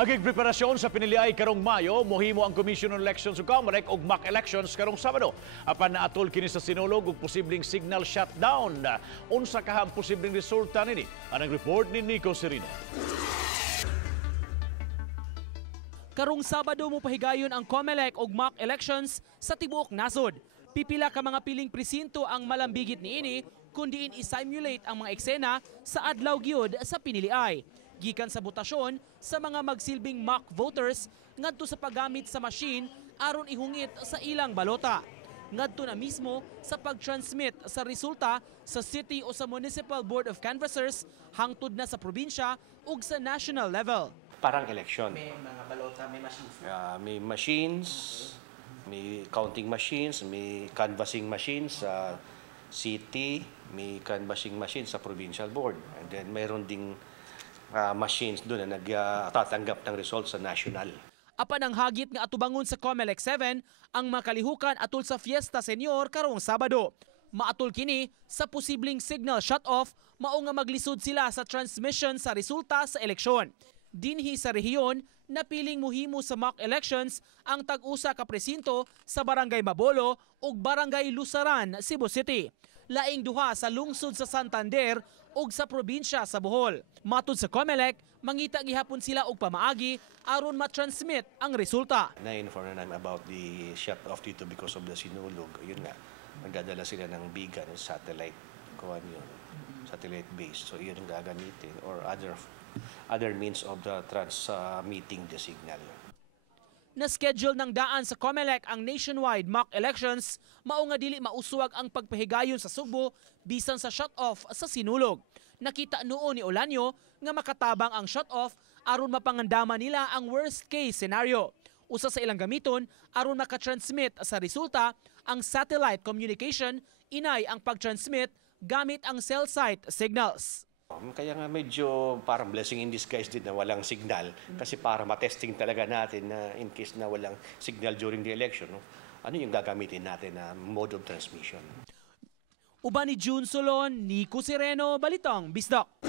Agig preparasyon sa piniliay karong Mayo, mohimo ang Commission on Elections ug Comelec og mock elections karong Sabado. Apan na atol kini sa Sinulog og posibleng signal shutdown. Unsa kaha ang posibleng resulta nini? Anang report ni Nico Serino. Karong Sabado mo pahigayon ang Comelec og mock elections sa tibuok nasod. Pipila ka mga piling presinto ang malambigit niini kundiin i-simulate ang mga eksena sa adlaw gyud sa piniliay. Gikan sa botasyon sa mga magsilbing mock voters ngadto sa paggamit sa machine aron ihungit sa ilang balota. Ngadto na mismo sa pag-transmit sa resulta sa city o sa Municipal Board of Canvassers hangtod na sa probinsya ug sa national level. Parang election. May mga balota, may machines. May machines, may counting machines, may canvassing machines sa city, may canvassing machines sa provincial board. And then mayroon ding machines doon na nagtatanggap ng results sa national. Apan ang hagit nga atubangon sa Comelec 7 ang makalihukan atol sa Fiesta Senior karong Sabado. Maatol kini sa posibleng signal shut-off mao nga maglisod sila sa transmission sa resulta sa eleksyon. Dinhi sa rehiyon, napiling muhimo sa mock elections ang tag-usa ka presinto sa Barangay Mabolo ug Barangay Lusaran, Cebu City. Laing duha sa lungsod sa Santander ug sa probinsya sa Bohol. Matud sa Comelec, mangita gihapon sila og pamaagi aron ma-transmit ang resulta. Na-inform na namin about the shut-off dito because of the Sinulog. Yun nga, magdadala sila ng bigan, satellite, kuhan yun, satellite base. So yun ang gagamitin or other means of the transmitting the signal. Na-schedule ng daan sa Comelec ang nationwide mock elections, mao nga dili mauswag ang pagpahigayon sa Subo bisan sa shut-off sa Sinulog. Nakita noon ni Olanyo nga makatabang ang shut-off aron mapangandama nila ang worst case scenario. Usa sa ilang gamiton aron makatransmit sa resulta ang satellite communication, inay ang pag-transmit gamit ang cell site signals. Kaya nga medyo parang blessing in disguise din na walang signal kasi para matesting talaga natin na in case na walang signal during the election, no? Ano yung gagamitin natin na mode of transmission. Uban ni June Solon, Nico Sereno, Balitang Bisdak.